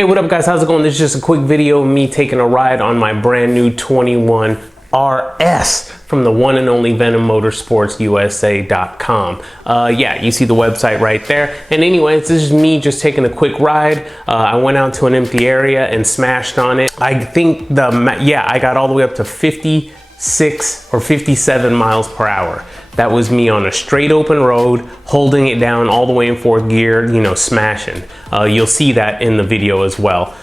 Hey, what up guys, how's it going? This is just a quick video of me taking a ride on my brand new 21RS from the one and only Venom Motorsportsusa.com. Yeah, you see the website right there. And anyways, this is me just taking a quick ride. I went out to an empty area and smashed on it. I think I got all the way up to 56 or 57 miles per hour. That was me on a straight open road, holding it down all the way in fourth gear, you know, smashing. You'll see that in the video as well.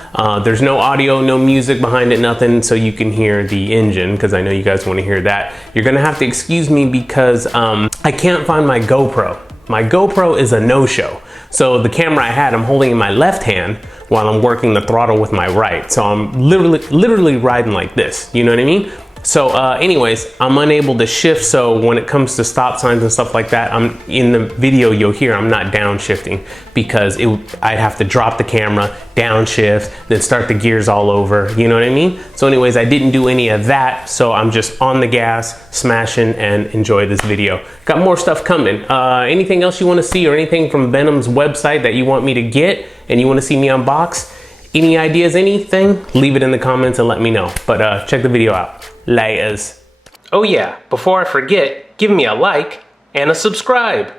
There's no audio, no music behind it, nothing, so you can hear the engine, because I know you guys want to hear that. You're gonna have to excuse me because I can't find my GoPro. My GoPro is a no-show. So the camera I had, I'm holding in my left hand while I'm working the throttle with my right. So I'm literally riding like this, you know what I mean? So anyways, I'm unable to shift, so when it comes to stop signs and stuff like that, in the video you'll hear I'm not downshifting because I'd have to drop the camera, downshift, then start the gears all over, you know what I mean? So anyways, I didn't do any of that, so I'm just on the gas, smashing, and enjoy this video. Got more stuff coming. Anything else you want to see or anything from Venom's website that you want me to get and you want to see me unbox? Any ideas, anything? Leave it in the comments and let me know. But check the video out. Laters. Oh yeah, before I forget, give me a like and a subscribe.